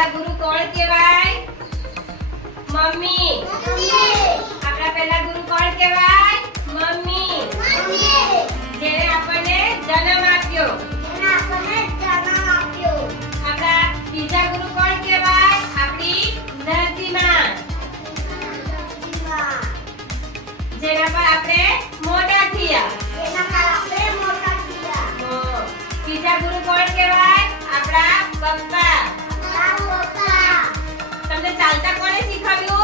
પહેલા ગુરુ કોણ કહેવાય મમ્મી આપણા પહેલા ગુરુ કોણ કહેવાય મમ્મી જેણે આપણને જન્મ આપ્યો આપણા બીજા ગુરુ કોણ કહેવાય આપણી ધરતી માં જેના પર આપણે મોટા થયા બીજા ગુરુ કોણ કહેવાય આપણા પપ્પા Salta, want to see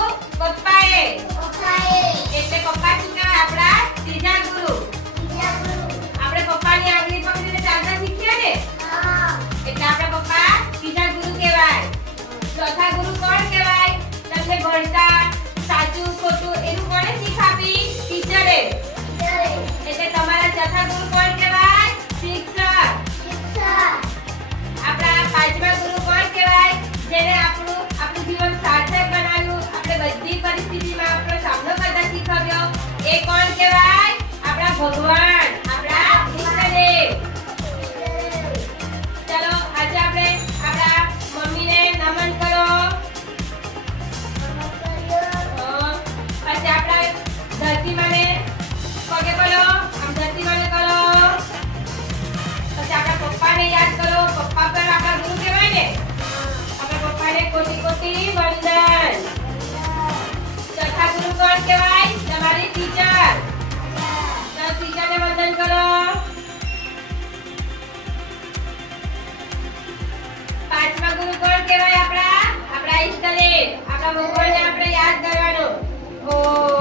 કોટી કોટી વંદન. છઠ્ઠા ગુરુ કોણ કહેવાય? તમારી ટીચર તો ટીચરને વંદન કરો. પાંચમા ગુરુ કોણ કહેવાય આપણા? આપણા ઈષ્ટદેવ. આપણા ભગવાનને આપણે યાદ કરવાનું. ઓ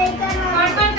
Ikan.